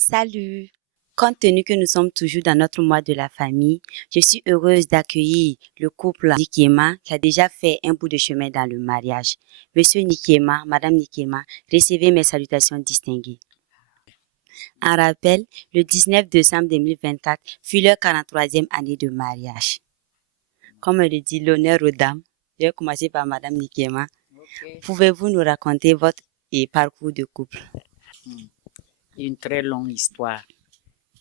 Salut! Compte tenu que nous sommes toujours dans notre mois de la famille, je suis heureuse d'accueillir le couple Nikema qui a déjà fait un bout de chemin dans le mariage. Monsieur Nikema, Madame Nikema, recevez mes salutations distinguées. En rappel, le 19 décembre 2024 fut leur 43e année de mariage. Comme le dit l'honneur aux dames, je vais commencer par Madame Nikema. Ok. Pouvez-vous nous raconter votre parcours de couple? Une très longue histoire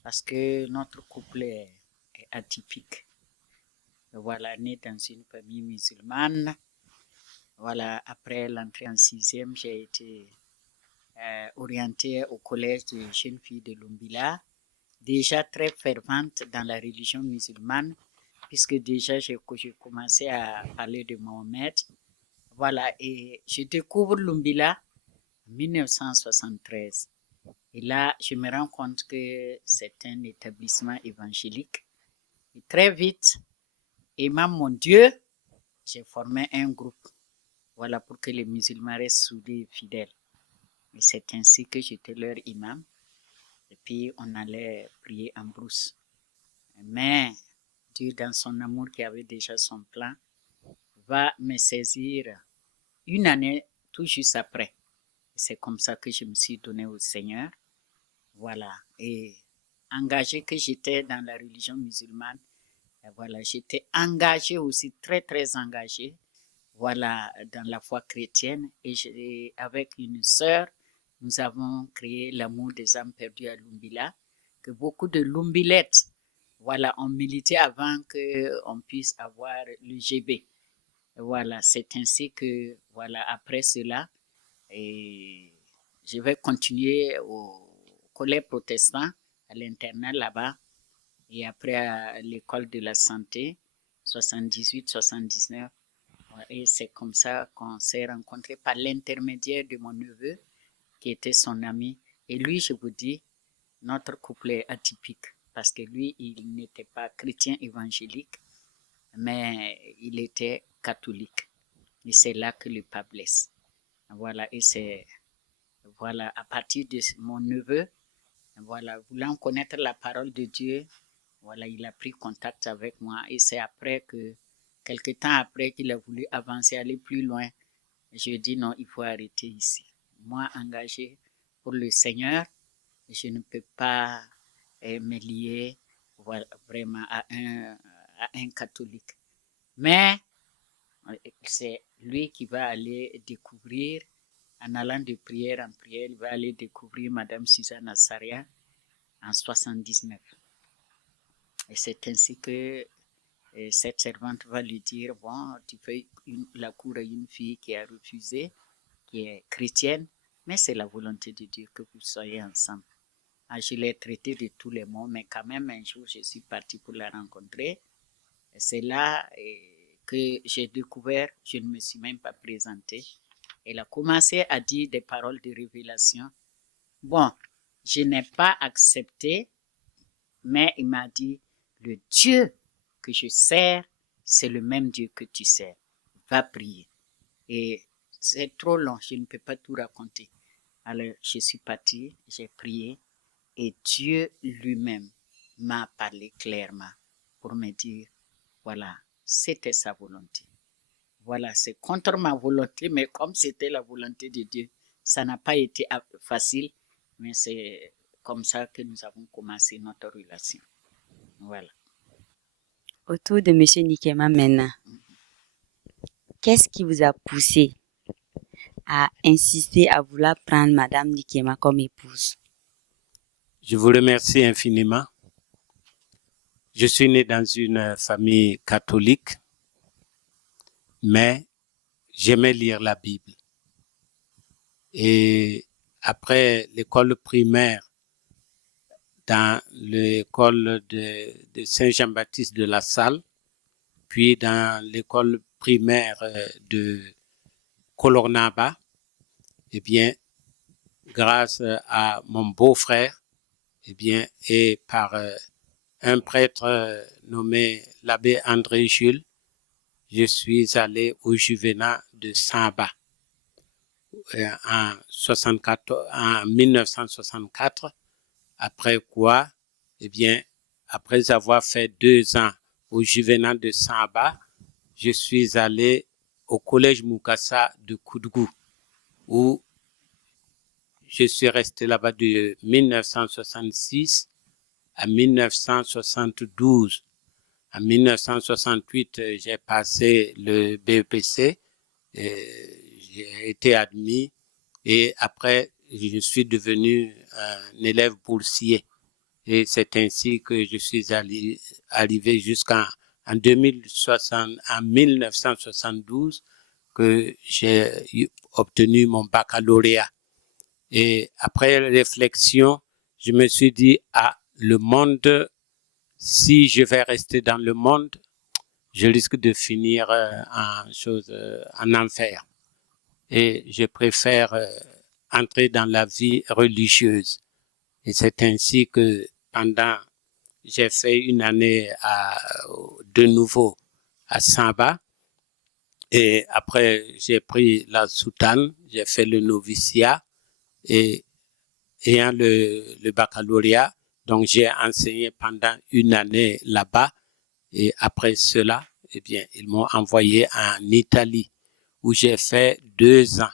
parce que notre couple est atypique. Voilà, né dans une famille musulmane. Voilà, après l'entrée en sixième, j'ai été orientée au collège de jeunes filles de Lumbila, déjà très fervente dans la religion musulmane, puisque déjà j'ai commencé à parler de Mohamed. Voilà, et je découvre Lumbila en 1973. Et là, je me rends compte que c'est un établissement évangélique. Et très vite, aimant mon Dieu, j'ai formé un groupe. Voilà, pour que les musulmans restent soudés et fidèles. Et c'est ainsi que j'étais leur imam. Et puis, on allait prier en brousse. Mais Dieu, dans son amour qui avait déjà son plan, va me saisir une année tout juste après. Et c'est comme ça que je me suis donné au Seigneur. Voilà. Et engagé que j'étais dans la religion musulmane, et voilà, j'étais engagée aussi, très, très engagée, voilà, dans la foi chrétienne. Et avec une sœur, nous avons créé l'amour des âmes perdues à Lumbila, que beaucoup de Lumbilettes, voilà, ont milité avant qu'on puisse avoir le GB. Voilà, c'est ainsi que, voilà, après cela, et je vais continuer au collège protestant, à l'internat là-bas, et après à l'école de la santé, 78-79. Et c'est comme ça qu'on s'est rencontrés par l'intermédiaire de mon neveu, qui était son ami. Et lui, je vous dis, notre couple est atypique, parce que lui, il n'était pas chrétien évangélique, mais il était catholique. Et c'est là que le pas blesse. Voilà, et c'est voilà, à partir de mon neveu, voilà, voulant connaître la parole de Dieu, voilà, il a pris contact avec moi et c'est après que, quelque temps après qu'il a voulu avancer, aller plus loin, je dis non, il faut arrêter ici. Moi, engagé pour le Seigneur, je ne peux pas me lier voilà, vraiment à un catholique. Mais c'est lui qui va aller découvrir, en allant de prière en prière, il va aller découvrir Madame Suzanne Assaria en 79. Et c'est ainsi que cette servante va lui dire, bon, tu fais la cour à une fille qui a refusé, qui est chrétienne, mais c'est la volonté de Dieu que vous soyez ensemble. Ah, je l'ai traité de tous les mots, mais quand même, un jour, je suis partie pour la rencontrer. Et c'est là que j'ai découvert, je ne me suis même pas présentée. Elle a commencé à dire des paroles de révélation. Bon, je n'ai pas accepté, mais il m'a dit, le Dieu que je sers, c'est le même Dieu que tu sers. Va prier. Et c'est trop long, je ne peux pas tout raconter. Alors, je suis partie, j'ai prié, et Dieu lui-même m'a parlé clairement pour me dire, voilà, c'était sa volonté. Voilà, c'est contre ma volonté, mais comme c'était la volonté de Dieu, ça n'a pas été facile, mais c'est comme ça que nous avons commencé notre relation. Voilà. Autour de Monsieur Nikema maintenant, qu'est-ce qui vous a poussé à insister à vouloir prendre Madame Nikema comme épouse? Je vous remercie infiniment. Je suis né dans une famille catholique, mais j'aimais lire la Bible. Et après l'école primaire, dans l'école de Saint-Jean-Baptiste de La Salle, puis dans l'école primaire de Kolornaba, eh bien, grâce à mon beau-frère, eh bien, et par un prêtre nommé l'abbé André Jules, je suis allé au Juvénat de Samba en 1964 Après quoi, eh bien, après avoir fait 2 ans au Juvénal de Samba, je suis allé au collège Mukasa de Koudgou, où je suis resté là-bas de 1966 à 1972. En 1968, j'ai passé le BEPC, j'ai été admis et après, je suis devenu un élève boursier. Et c'est ainsi que je suis arrivé jusqu'en 1972 que j'ai obtenu mon baccalauréat. Et après réflexion, je me suis dit, le monde, si je vais rester dans le monde, je risque de finir en enfer. Et je préfère entrer dans la vie religieuse. Et c'est ainsi que j'ai fait une année de nouveau à Samba. Et après, j'ai pris la soutane, j'ai fait le noviciat et ayant le baccalauréat, donc j'ai enseigné pendant une année là-bas. Et après cela, eh bien, ils m'ont envoyé en Italie où j'ai fait 2 ans.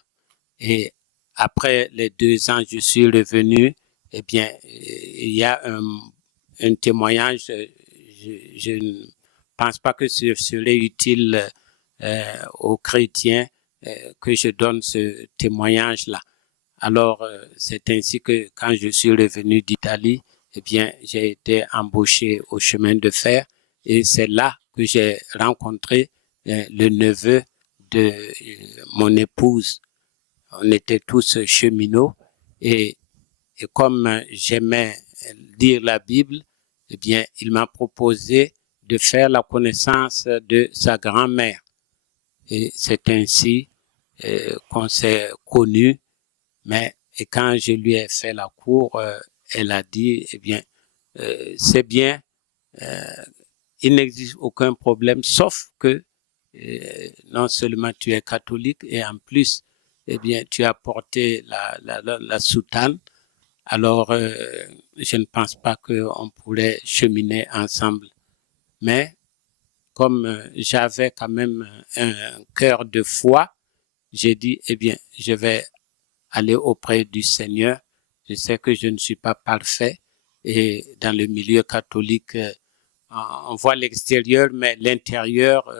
Et après les 2 ans, je suis revenu. Eh bien, il y a un témoignage. Je ne pense pas que ce serait utile aux chrétiens que je donne ce témoignage-là. Alors, c'est ainsi que quand je suis revenu d'Italie, eh bien, j'ai été embauché au chemin de fer et c'est là que j'ai rencontré le neveu de mon épouse. On était tous cheminots et comme j'aimais lire la Bible, eh bien, il m'a proposé de faire la connaissance de sa grand-mère. Et c'est ainsi qu'on s'est connus. Mais et quand je lui ai fait la cour, elle a dit, eh bien, c'est bien, il n'existe aucun problème, sauf que non seulement tu es catholique et en plus, eh bien, tu as porté la soutane. Alors, je ne pense pas qu'on pourrait cheminer ensemble. Mais comme j'avais quand même un cœur de foi, j'ai dit, eh bien, je vais aller auprès du Seigneur. Je sais que je ne suis pas parfait et dans le milieu catholique, on voit l'extérieur, mais l'intérieur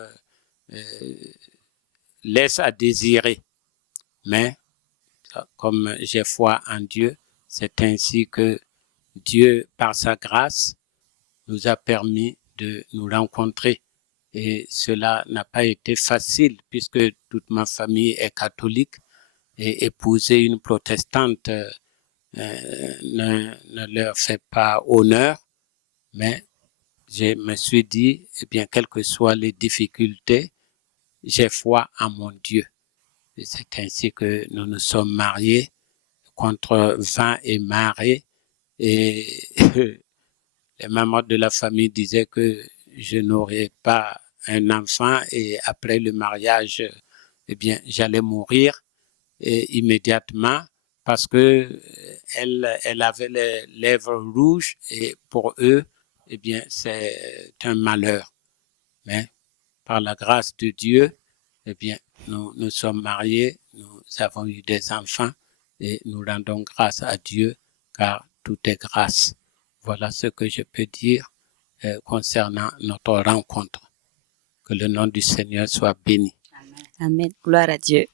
laisse à désirer. Mais comme j'ai foi en Dieu, c'est ainsi que Dieu, par sa grâce, nous a permis de nous rencontrer. Et cela n'a pas été facile puisque toute ma famille est catholique et épouser une protestante ne leur fait pas honneur. Mais je me suis dit, eh bien, quelles que soient les difficultés, j'ai foi en mon Dieu. Et c'est ainsi que nous nous sommes mariés contre vent et marée. Et les mamans de la famille disaient que je n'aurais pas un enfant et après le mariage, eh bien, j'allais mourir immédiatement parce que elle avait les lèvres rouges et pour eux, eh bien, c'est un malheur. Mais par la grâce de Dieu, eh bien, nous sommes mariés, nous avons eu des enfants et nous rendons grâce à Dieu car tout est grâce. Voilà ce que je peux dire concernant notre rencontre. Que le nom du Seigneur soit béni. Amen. Gloire à Dieu.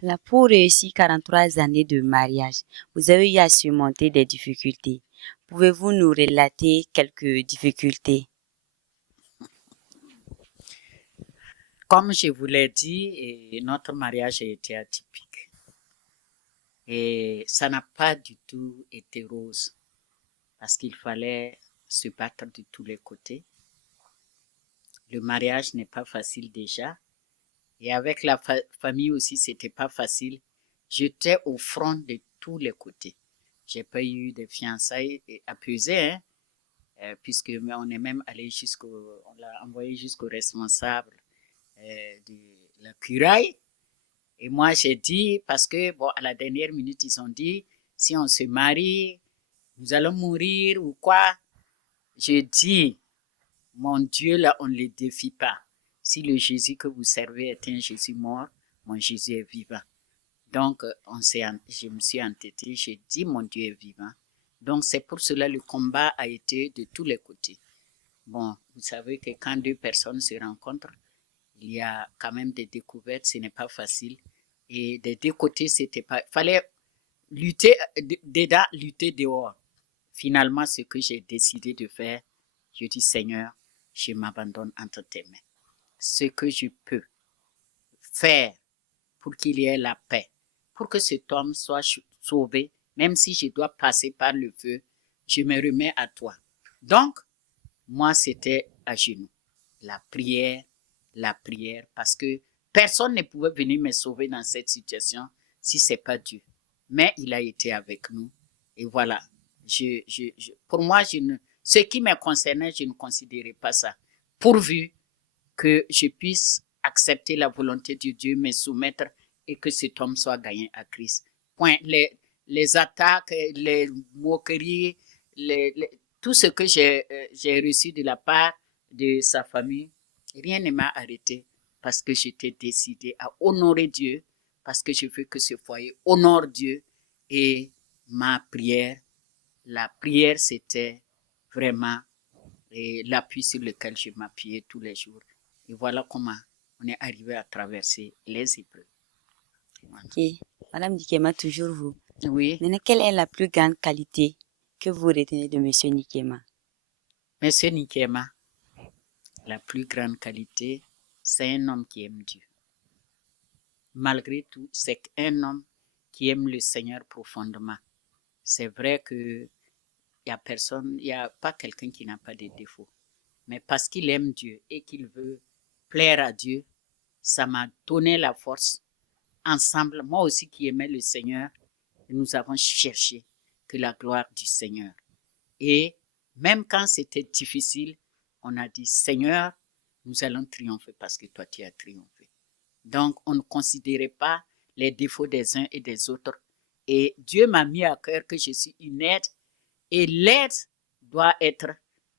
Là, pour réussir 43 années de mariage, vous avez eu à surmonter des difficultés. Pouvez-vous nous relater quelques difficultés? Comme je vous l'ai dit, notre mariage a été atypique. Et ça n'a pas du tout été rose parce qu'il fallait se battre de tous les côtés. Le mariage n'est pas facile déjà. Et avec la famille aussi, c'était pas facile. J'étais au front de tous les côtés. J'ai pas eu de fiançailles apaisées, puisque on est même allé on l'a envoyé jusqu'au responsable de la curaille. Et moi, j'ai dit, parce que, bon, à la dernière minute, ils ont dit, si on se marie, nous allons mourir ou quoi? Je dis, mon Dieu, là, on ne le défie pas. Si le Jésus que vous servez est un Jésus mort, mon Jésus est vivant. Donc, je me suis entêtée, j'ai dit, mon Dieu est vivant. Donc, c'est pour cela que le combat a été de tous les côtés. Bon, vous savez que quand deux personnes se rencontrent, il y a quand même des découvertes, ce n'est pas facile. Et des deux côtés, c'était pas... Il fallait lutter dedans, lutter dehors. Finalement, ce que j'ai décidé de faire, je dis, Seigneur, je m'abandonne entre tes mains. Ce que je peux faire pour qu'il y ait la paix, pour que cet homme soit sauvé, même si je dois passer par le feu, je me remets à toi. Donc, moi, c'était à genoux. La prière, parce que personne ne pouvait venir me sauver dans cette situation si c'est pas Dieu. Mais il a été avec nous. Et voilà. Pour moi, ce qui me concernait, je ne considérais pas ça. Pourvu que je puisse accepter la volonté de Dieu, me soumettre et que cet homme soit gagné à Christ. Point. Les attaques, les moqueries, tout ce que j'ai reçu de la part de sa famille, rien ne m'a arrêté parce que j'étais décidé à honorer Dieu, parce que je veux que ce foyer honore Dieu. Et ma prière, la prière, c'était vraiment l'appui sur lequel je m'appuyais tous les jours. Et voilà comment on est arrivé à traverser les épreuves. Voilà. Ok. Madame Nikema, toujours vous. Oui. Maintenant, quelle est la plus grande qualité que vous retenez de Monsieur Nikema? Monsieur Nikema, la plus grande qualité, c'est un homme qui aime Dieu. Malgré tout, c'est un homme qui aime le Seigneur profondément. C'est vrai que il n'y a pas quelqu'un qui n'a pas de défauts. Mais parce qu'il aime Dieu et qu'il veut plaire à Dieu, ça m'a donné la force. Ensemble, moi aussi qui aimais le Seigneur, nous avons cherché que la gloire du Seigneur. Et même quand c'était difficile, on a dit, Seigneur, nous allons triompher parce que toi, tu as triomphé. Donc, on ne considérait pas les défauts des uns et des autres. Et Dieu m'a mis à cœur que je suis une aide. Et l'aide doit être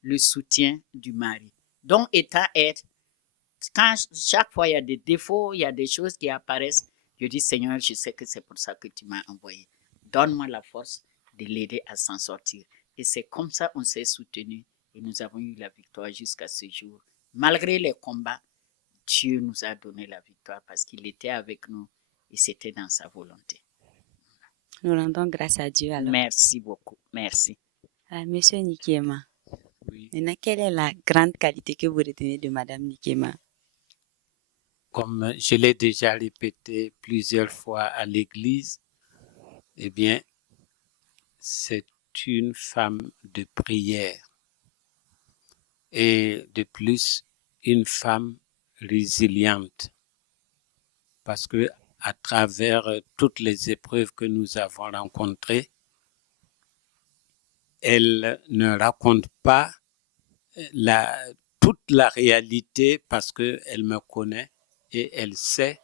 le soutien du mari. Donc, étant aide, quand chaque fois il y a des défauts, il y a des choses qui apparaissent, je dis, Seigneur, je sais que c'est pour ça que tu m'as envoyé. Donne-moi la force de l'aider à s'en sortir. Et c'est comme ça qu'on s'est soutenu et nous avons eu la victoire jusqu'à ce jour. Malgré les combats, Dieu nous a donné la victoire parce qu'il était avec nous et c'était dans sa volonté. Nous rendons grâce à Dieu alors. Merci beaucoup. Merci. Monsieur Nikema, Oui. maintenant, quelle est la grande qualité que vous retenez de Madame Nikema? Comme je l'ai déjà répété plusieurs fois à l'église, eh bien, c'est une femme de prière et de plus, une femme résiliente parce que à travers toutes les épreuves que nous avons rencontrées, elle ne raconte pas toute la réalité parce qu'elle me connaît et elle sait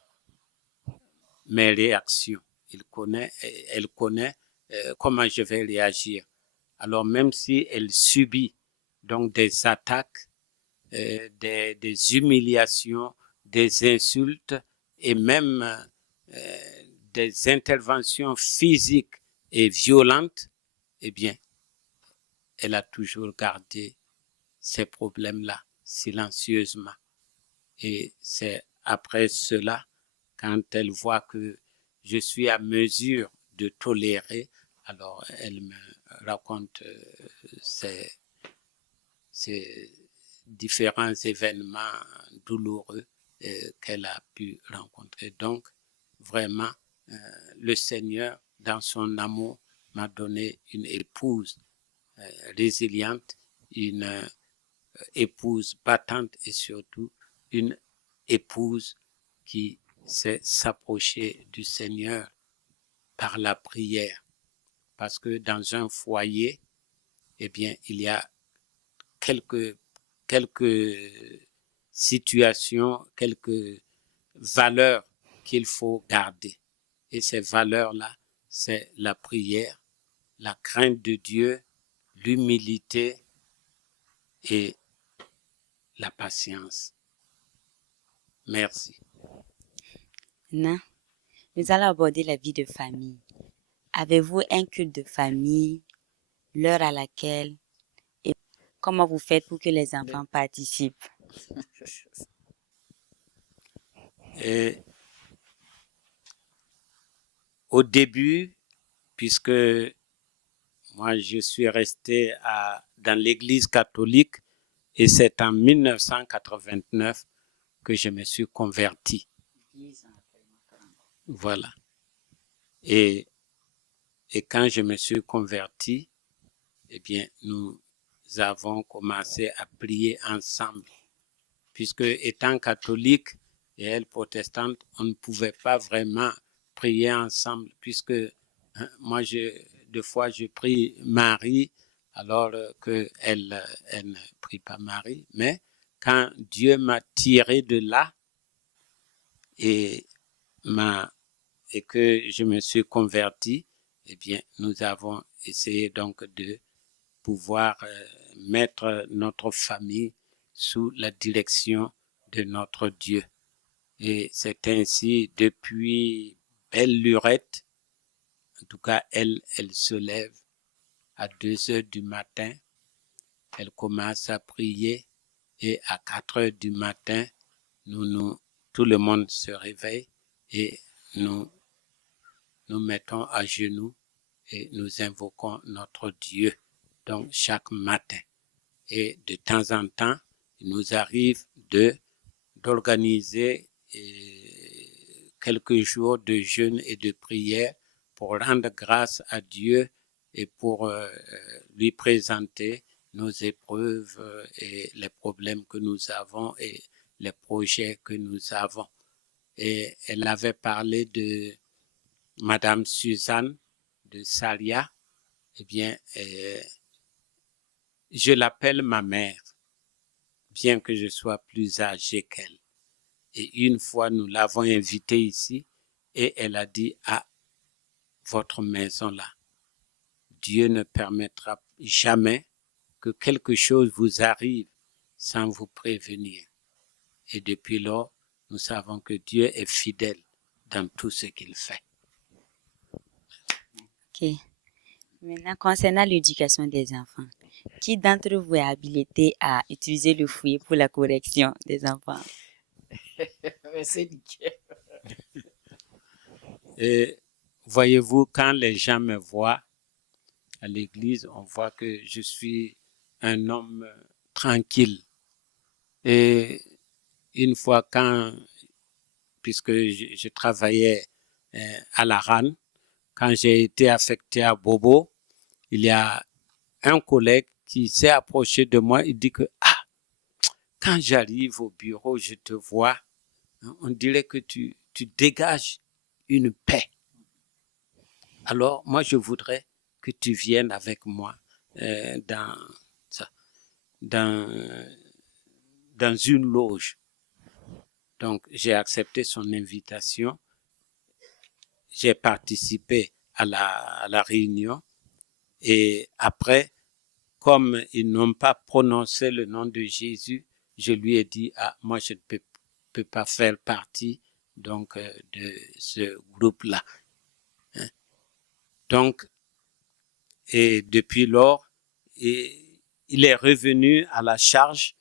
mes réactions. Elle connaît comment je vais réagir. Alors même si elle subit donc des attaques, des humiliations, des insultes et même des interventions physiques et violentes, eh bien, elle a toujours gardé ces problèmes-là silencieusement. Et c'est après cela, quand elle voit que je suis à mesure de tolérer, alors elle me raconte ces différents événements douloureux qu'elle a pu rencontrer. Donc, vraiment, le Seigneur, dans son amour, m'a donné une épouse résiliente, une épouse battante et surtout une épouse qui sait s'approcher du Seigneur par la prière. Parce que dans un foyer, eh bien, il y a quelques situations, quelques valeurs qu'il faut garder. Et ces valeurs-là, c'est la prière, la crainte de Dieu l'humilité et la patience. Merci. Non, nous allons aborder la vie de famille. Avez-vous un culte de famille, l'heure à laquelle et comment vous faites pour que les enfants participent? Et au début, puisque moi je suis resté dans l'église catholique et c'est en 1989 que je me suis converti. Voilà. Et quand je me suis converti, eh bien, nous avons commencé à prier ensemble. Puisque étant catholique et elle protestante, on ne pouvait pas vraiment prier ensemble, puisque moi, des fois, je prie Marie, alors qu'elle ne prie pas Marie. Mais quand Dieu m'a tiré de là et que je me suis converti, eh bien, nous avons essayé donc de pouvoir mettre notre famille sous la direction de notre Dieu. Et c'est ainsi depuis belle lurette, en tout cas elle se lève à 2 heures du matin, elle commence à prier et à 4 heures du matin, tout le monde se réveille et nous mettons à genoux et nous invoquons notre Dieu, donc chaque matin. Et de temps en temps, il nous arrive d'organiser quelques jours de jeûne et de prière pour rendre grâce à Dieu et pour lui présenter nos épreuves et les problèmes que nous avons et les projets que nous avons. Et elle avait parlé de Madame Suzanne de Salia. Eh bien, je l'appelle ma mère, bien que je sois plus âgé qu'elle. Et une fois, nous l'avons invitée ici et elle a dit, votre maison là, Dieu ne permettra jamais que quelque chose vous arrive sans vous prévenir. Et depuis lors, nous savons que Dieu est fidèle dans tout ce qu'il fait. Ok. Maintenant, concernant l'éducation des enfants, qui d'entre vous est habilité à utiliser le fouet pour la correction des enfants? C'est nickel. Et voyez-vous, quand les gens me voient à l'église, on voit que je suis un homme tranquille. Et une fois puisque je travaillais à la RAN, quand j'ai été affecté à Bobo, il y a un collègue qui s'est approché de moi, il dit que quand j'arrive au bureau, je te vois, on dirait que tu dégages une paix. Alors, moi, je voudrais que tu viennes avec moi dans une loge. Donc, j'ai accepté son invitation. J'ai participé à la réunion. Et après, comme ils n'ont pas prononcé le nom de Jésus, je lui ai dit, moi, je ne peux pas faire partie donc de ce groupe-là. Hein? Donc, et depuis lors, il est revenu à la charge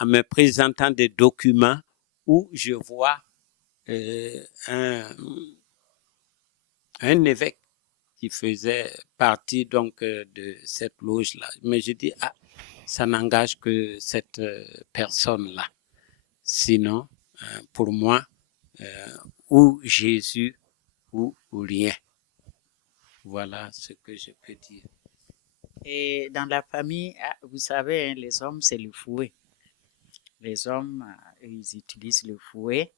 en me présentant des documents où je vois un évêque qui faisait partie donc de cette loge-là. Mais je dis, ça n'engage que cette personne-là. Sinon, pour moi, ou Jésus ou rien. Voilà ce que je peux dire. Et dans la famille, vous savez, hein, les hommes, c'est le fouet. Les hommes, ils utilisent le fouet.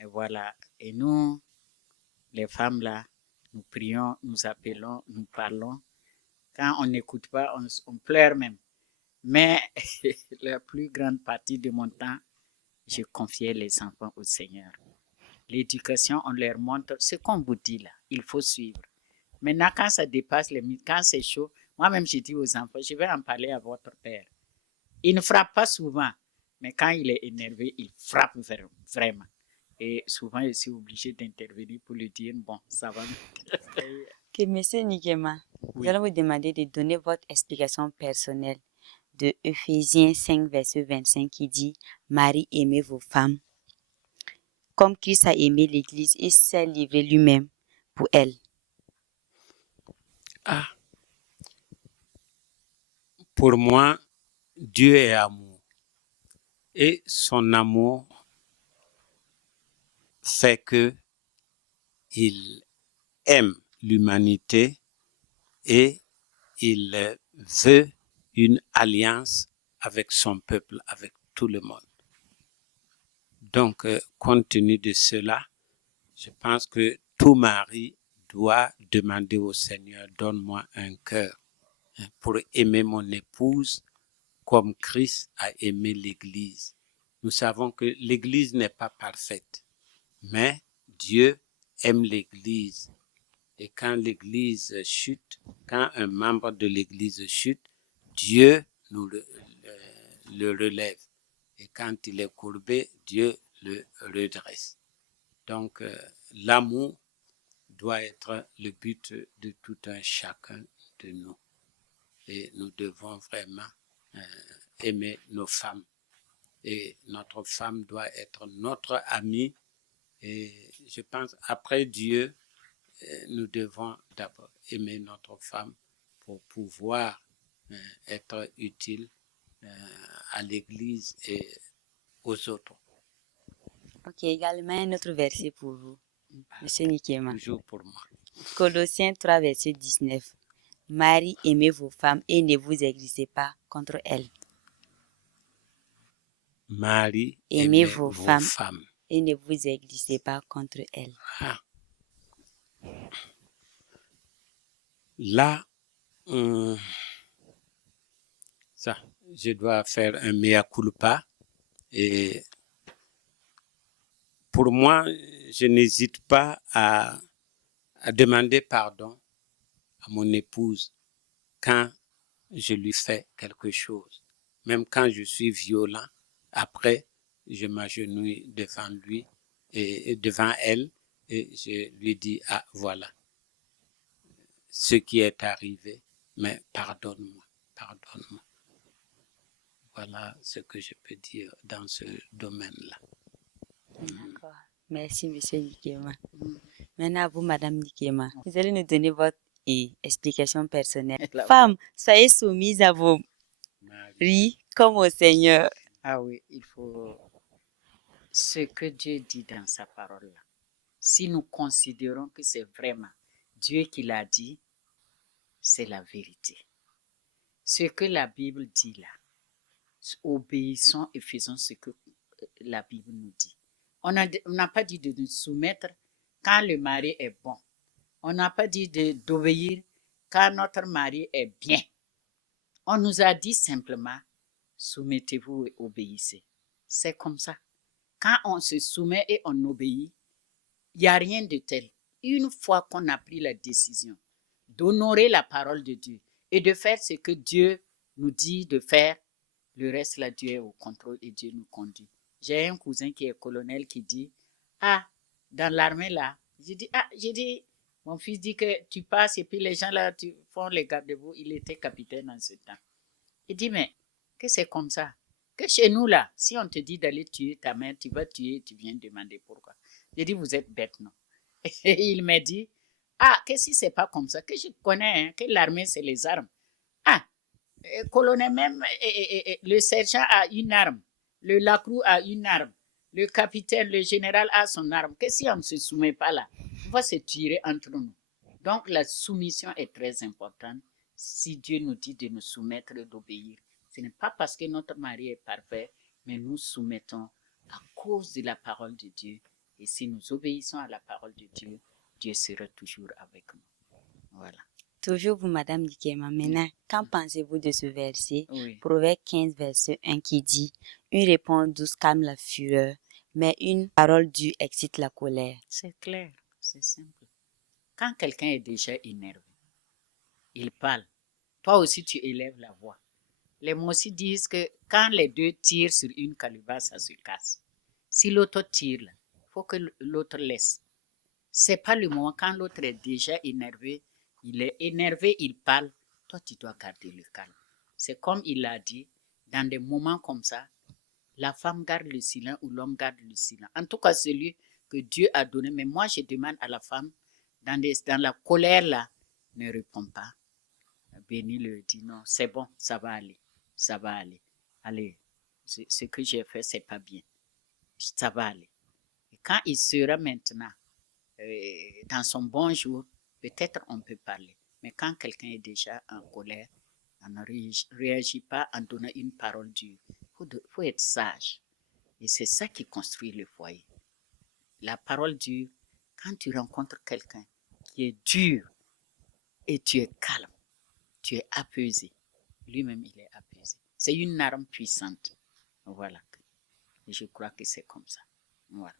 Et voilà. Et nous, les femmes, là, nous prions, nous appelons, nous parlons. Quand on n'écoute pas, on pleure même. Mais la plus grande partie de mon temps, je confiais les enfants au Seigneur. L'éducation, on leur montre ce qu'on vous dit là. Il faut suivre. Maintenant, quand ça dépasse les limites, quand c'est chaud, Moi-même, j'ai dit aux enfants, je vais en parler à votre père. Il ne frappe pas souvent, mais quand il est énervé, il frappe vraiment. Et souvent, je suis obligée d'intervenir pour lui dire, bon, ça va. Que Monsieur Nikema, nous Oui. allons vous demander de donner votre explication personnelle de Ephésiens 5, verset 25 qui dit Marie, aimez vos femmes comme Christ a aimé l'Église et s'est livré lui-même pour elle. Ah, pour moi, Dieu est amour. Et son amour fait que il aime l'humanité et il veut une alliance avec son peuple, avec tout le monde. Donc, compte tenu de cela, je pense que tout mari doit demander au Seigneur, donne-moi un cœur pour aimer mon épouse comme Christ a aimé l'Église. Nous savons que l'Église n'est pas parfaite, mais Dieu aime l'Église. Et quand l'Église chute, quand un membre de l'Église chute, Dieu nous le relève. Et quand il est courbé, Dieu le redresse. Donc, l'amour doit être le but de tout un chacun de nous. Et nous devons vraiment aimer nos femmes. Et notre femme doit être notre amie. Et je pense, après Dieu, nous devons d'abord aimer notre femme pour pouvoir être utile à l'Église et aux autres. Ok, également un autre verset pour vous, Monsieur Nikema. Toujours pour moi. Colossiens 3, verset 19. Marie, aimez vos femmes et ne vous aigrisez pas contre elles. Marie, Aimez aimez vos vos femmes. femmes. Et ne vous aigrisez pas contre elles. Ah. Là, ça, je dois faire un mea culpa. Et pour moi, je n'hésite pas à demander pardon à mon épouse quand je lui fais quelque chose. Même quand je suis violent, après, je m'agenouille devant lui et devant elle et je lui dis, ah voilà, ce qui est arrivé, mais pardonne-moi, pardonne-moi. Voilà ce que je peux dire dans ce domaine-là. D'accord. Merci, Monsieur Nikema. Maintenant, à vous, Madame Nikema. Vous allez nous donner votre explication personnelle. Femmes, soyez soumises à vos maris comme au Seigneur. Ah oui, il faut ce que Dieu dit dans sa parole là. Si nous considérons que c'est vraiment Dieu qui l'a dit, c'est la vérité. Ce que la Bible dit là, obéissons et faisons ce que la Bible nous dit. On n'a pas dit de nous soumettre quand le mari est bon. On n'a pas dit d'obéir quand notre mari est bien. On nous a dit simplement, soumettez-vous et obéissez. C'est comme ça. Quand on se soumet et on obéit, il n'y a rien de tel. Une fois qu'on a pris la décision d'honorer la parole de Dieu et de faire ce que Dieu nous dit de faire, le reste là, Dieu est au contrôle et Dieu nous conduit. J'ai un cousin qui est colonel qui dit, ah, dans l'armée là, j'ai dit, mon fils dit que tu passes et puis les gens là, tu font les garde-vous. Il était capitaine en ce temps. Il dit, mais que c'est comme ça? Que chez nous là, si on te dit d'aller tuer ta mère, tu vas tuer, tu viens demander pourquoi. J'ai dit, vous êtes bête, non? Et il m'a dit, ah, que si c'est pas comme ça, que je connais, hein, que l'armée c'est les armes. Ah, colonel même, le sergent a une arme, le lacrou a une arme, le capitaine, le général a son arme. Que si on ne se soumet pas là, on va se tirer entre nous. Donc la soumission est très importante. Si Dieu nous dit de nous soumettre et d'obéir, ce n'est pas parce que notre mari est parfait, mais nous soumettons à cause de la parole de Dieu. Et si nous obéissons à la parole de Dieu, Dieu sera toujours avec nous. Voilà. Toujours vous, Madame Nikema. Maintenant, qu'en pensez-vous de ce verset, Oui. Proverbe 15, verset 1 qui dit une réponse douce calme la fureur, mais une parole dure excite la colère. C'est clair, c'est simple. Quand quelqu'un est déjà énervé, il parle, toi aussi tu élèves la voix. Les mots aussi disent que quand les deux tirent sur une calebasse, ça se casse. Si l'autre tire, il faut que l'autre laisse. C'est pas le moment quand l'autre est déjà énervé, il parle, toi tu dois garder le calme. C'est comme il l'a dit, dans des moments comme ça, la femme garde le silence ou l'homme garde le silence. En tout cas, celui que Dieu a donné. Mais moi, je demande à la femme, dans la colère là, ne réponds pas. Béni le dit non, c'est bon, ça va aller. Ça va aller. Allez, ce que j'ai fait, c'est pas bien. Ça va aller. Et quand il sera maintenant dans son bon jour, peut-être on peut parler. Mais quand quelqu'un est déjà en colère, on ne réagit pas en donnant une parole dure. Faut être sage. Et c'est ça qui construit le foyer. La parole dure, quand tu rencontres quelqu'un qui est dur et tu es calme, tu es apaisé, lui-même il est apaisé. C'est une arme puissante. Voilà. Et je crois que c'est comme ça. Voilà.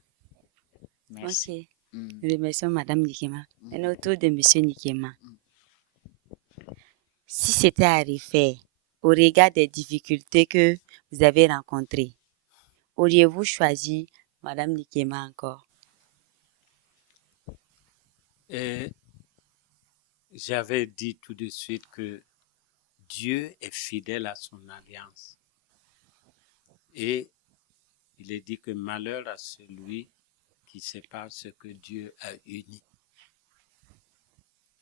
Merci. Ok. Nous remercions Madame Nikema. Et autour de Monsieur Nikema. Si c'était à refaire, au regard des difficultés que vous avez rencontrées, auriez-vous choisi Madame Nikema encore? J'avais dit tout de suite que Dieu est fidèle à son alliance. Et il est dit que malheur à celui qui sépare ce que Dieu a uni.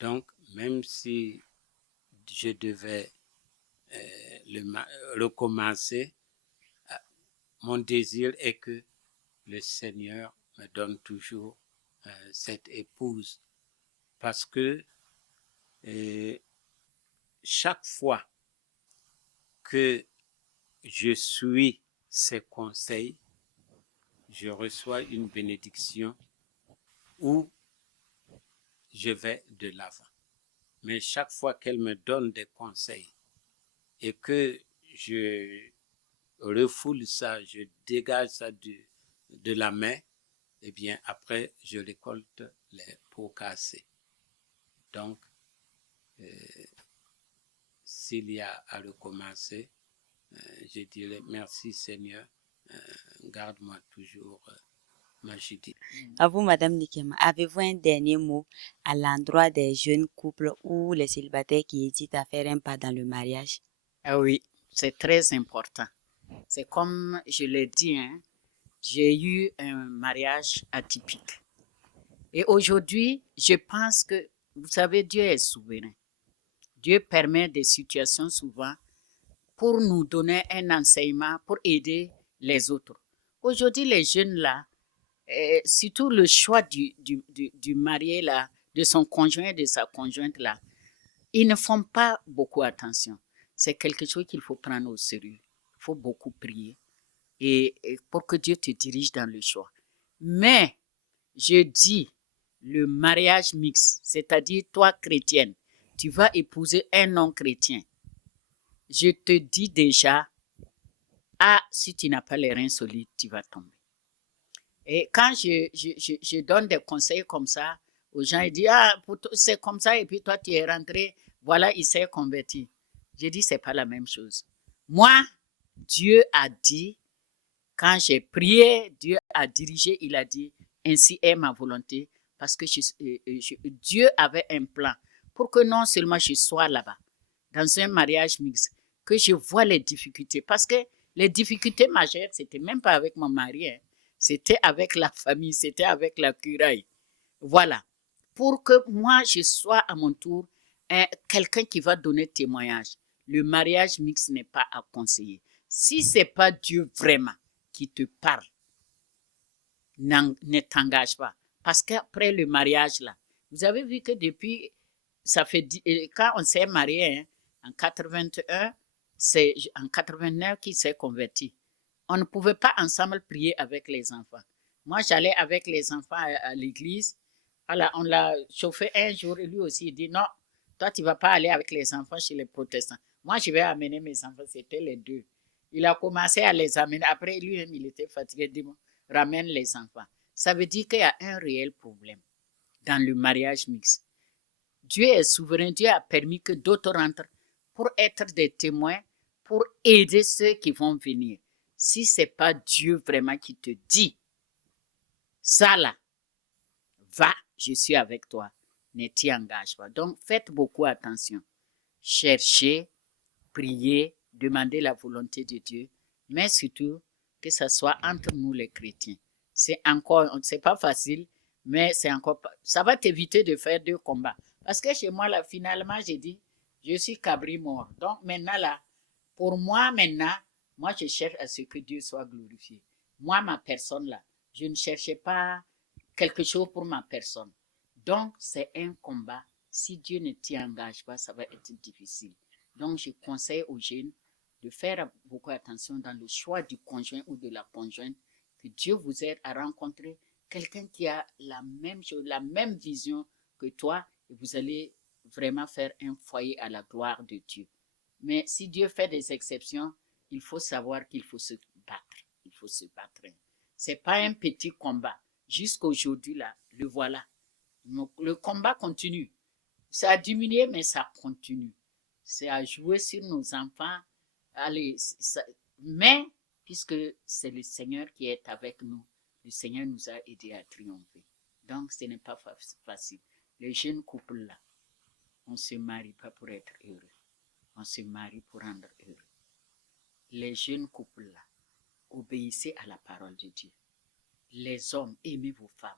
Donc, même si je devais recommencer, mon désir est que le Seigneur me donne toujours cette épouse. Parce que chaque fois que je suis ses conseils, je reçois une bénédiction ou je vais de l'avant. Mais chaque fois qu'elle me donne des conseils et que je refoule ça, je dégage ça de la main, eh bien après je récolte les pots cassés. Donc, s'il y a à recommencer, je dirais merci Seigneur, garde-moi toujours ma Judith. À vous, Madame Nikema, avez-vous un dernier mot à l'endroit des jeunes couples ou les célibataires qui hésitent à faire un pas dans le mariage? Ah oui, c'est très important. C'est comme je l'ai dit, hein, j'ai eu un mariage atypique. Et aujourd'hui, je pense que, vous savez, Dieu est souverain. Dieu permet des situations souvent pour nous donner un enseignement, pour aider les autres. Aujourd'hui, les jeunes là, surtout le choix du marié là, de son conjoint, de sa conjointe là, ils ne font pas beaucoup attention. C'est quelque chose qu'il faut prendre au sérieux. Il faut beaucoup prier et pour que Dieu te dirige dans le choix. Mais, je dis, le mariage mixte, c'est-à-dire toi chrétienne, tu vas épouser un non-chrétien. Je te dis déjà, si tu n'as pas les reins solides, tu vas tomber. Et quand je donne des conseils comme ça aux gens, ils disent, c'est comme ça, et puis toi, tu es rentré, voilà, il s'est converti. Je dis, c'est pas la même chose. Moi, Dieu a dit, quand j'ai prié, Dieu a dirigé, il a dit, ainsi est ma volonté, parce que Dieu avait un plan pour que non seulement je sois là-bas, dans un mariage mixte, que je vois les difficultés. Parce que les difficultés majeures, c'était même pas avec mon mari, hein. C'était avec la famille, c'était avec la curaille. Voilà. Pour que moi, je sois à mon tour quelqu'un qui va donner témoignage. Le mariage mixte n'est pas à conseiller. Si ce n'est pas Dieu vraiment qui te parle, ne t'engage pas. Parce qu'après le mariage, là, vous avez vu que depuis, ça fait, quand on s'est marié, hein, en 81, c'est en 89 qu'il s'est converti. On ne pouvait pas ensemble prier avec les enfants. Moi, j'allais avec les enfants à l'église. Alors, on l'a chauffé un jour et lui aussi, il dit non, toi, tu ne vas pas aller avec les enfants chez les protestants. Moi, je vais amener mes enfants, c'était les deux. Il a commencé à les amener. Après, lui-même, il était fatigué. Il dit, ramène les enfants. Ça veut dire qu'il y a un réel problème dans le mariage mixte. Dieu est souverain. Dieu a permis que d'autres rentrent pour être des témoins, pour aider ceux qui vont venir. Si ce n'est pas Dieu vraiment qui te dit, ça là, va, je suis avec toi, ne t'y engage pas. Donc, faites beaucoup attention. Cherchez, priez, demandez la volonté de Dieu, mais surtout que ce soit entre nous les chrétiens. C'est pas facile, mais ça va t'éviter de faire 2 combats. Parce que chez moi, là, finalement, j'ai dit, je suis cabri mort. Donc, maintenant, là, pour moi, moi, je cherche à ce que Dieu soit glorifié. Moi, ma personne, là, je ne cherchais pas quelque chose pour ma personne. Donc, c'est un combat. Si Dieu ne t'y engage pas, ça va être difficile. Donc, je conseille aux jeunes de faire beaucoup attention dans le choix du conjoint ou de la conjointe, que Dieu vous aide à rencontrer quelqu'un qui a la même chose, la même vision que toi, et vous allez vraiment faire un foyer à la gloire de Dieu. Mais si Dieu fait des exceptions, il faut savoir qu'il faut se battre. Il faut se battre. C'est pas un petit combat. Jusqu'aujourd'hui, là, le voilà. Donc, le combat continue. Ça a diminué, mais ça continue. C'est à jouer sur nos enfants. Allez, mais, puisque c'est le Seigneur qui est avec nous, le Seigneur nous a aidés à triompher. Donc, ce n'est pas facile. Les jeunes couples là, on ne se marie pas pour être heureux. On se marie pour rendre heureux. Les jeunes couples là, obéissez à la parole de Dieu. Les hommes, aimez vos femmes.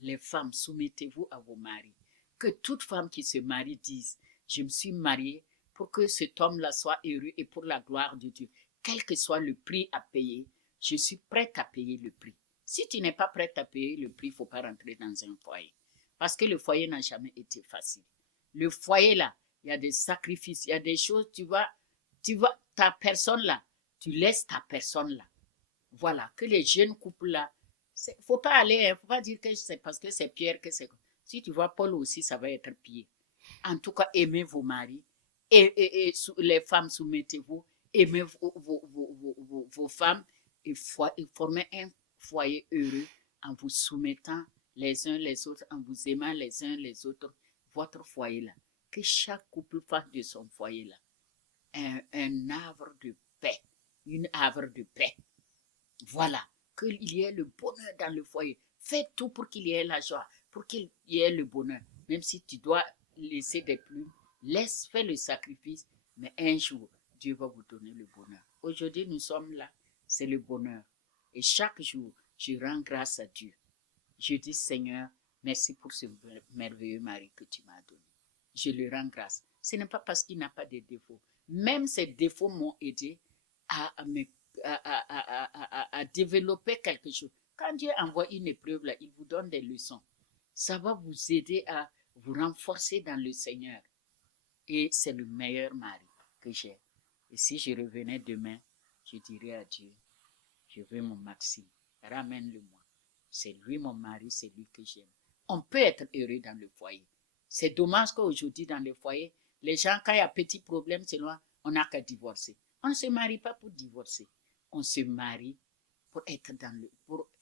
Les femmes, soumettez-vous à vos maris. Que toute femme qui se marie dise, je me suis mariée pour que cet homme-là soit heureux et pour la gloire de Dieu. Quel que soit le prix à payer, je suis prête à payer le prix. Si tu n'es pas prête à payer le prix, il ne faut pas rentrer dans un foyer. Parce que le foyer n'a jamais été facile. Le foyer là, il y a des sacrifices, il y a des choses, tu vois, ta personne là, tu laisses ta personne là. Voilà, que les jeunes couples là, faut pas aller, faut pas dire que c'est parce que c'est Pierre que c'est. Si tu vois Paul aussi, ça va être pire. En tout cas, aimez vos maris. Et les femmes, soumettez-vous. Aimez vos femmes et formez un foyer heureux en vous soumettant les uns les autres, en vous aimant les uns les autres. Votre foyer là. Que chaque couple fasse de son foyer là un arbre de paix. Une arbre de paix. Voilà. Qu'il y ait le bonheur dans le foyer. Fais tout pour qu'il y ait la joie, pour qu'il y ait le bonheur. Même si tu dois laisser des plumes, fais le sacrifice, mais un jour, Dieu va vous donner le bonheur. Aujourd'hui, nous sommes là, c'est le bonheur. Et chaque jour, je rends grâce à Dieu. Je dis, Seigneur, merci pour ce merveilleux mari que tu m'as donné. Je lui rends grâce. Ce n'est pas parce qu'il n'a pas de défauts. Même ses défauts m'ont aidé à développer quelque chose. Quand Dieu envoie une épreuve, là, il vous donne des leçons. Ça va vous aider à vous renforcer dans le Seigneur. Et c'est le meilleur mari que j'ai. Et si je revenais demain, je dirais à Dieu, je veux mon Maxime, ramène-le-moi. C'est lui mon mari, c'est lui que j'aime. On peut être heureux dans le foyer. C'est dommage qu'aujourd'hui, dans le foyer, les gens, quand il y a petit problème, c'est loin, on n'a qu'à divorcer. On ne se marie pas pour divorcer. On se marie pour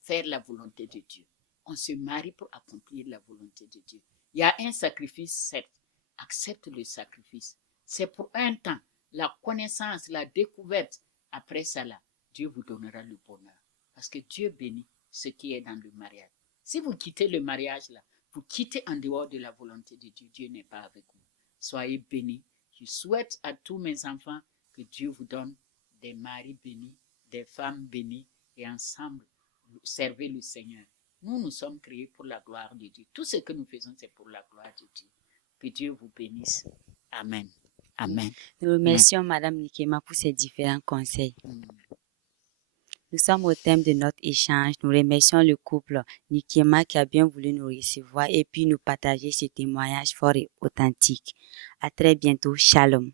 faire la volonté de Dieu. On se marie pour accomplir la volonté de Dieu. Il y a un sacrifice, certes. Accepte le sacrifice. C'est pour un temps. La connaissance, la découverte. Après ça, là, Dieu vous donnera le bonheur. Parce que Dieu bénit ce qui est dans le mariage. Si vous quittez le mariage, là, vous quittez en dehors de la volonté de Dieu. Dieu n'est pas avec vous. Soyez bénis. Je souhaite à tous mes enfants que Dieu vous donne des maris bénis, des femmes bénies, et ensemble, servez le Seigneur. Nous sommes créés pour la gloire de Dieu. Tout ce que nous faisons, c'est pour la gloire de Dieu. Que Dieu vous bénisse. Amen. Amen. Nous remercions Madame Nikema pour ses différents conseils. Nous sommes au thème de notre échange. Nous remercions le couple Nikema qui a bien voulu nous recevoir et puis nous partager ce témoignage fort et authentique. À très bientôt. Shalom.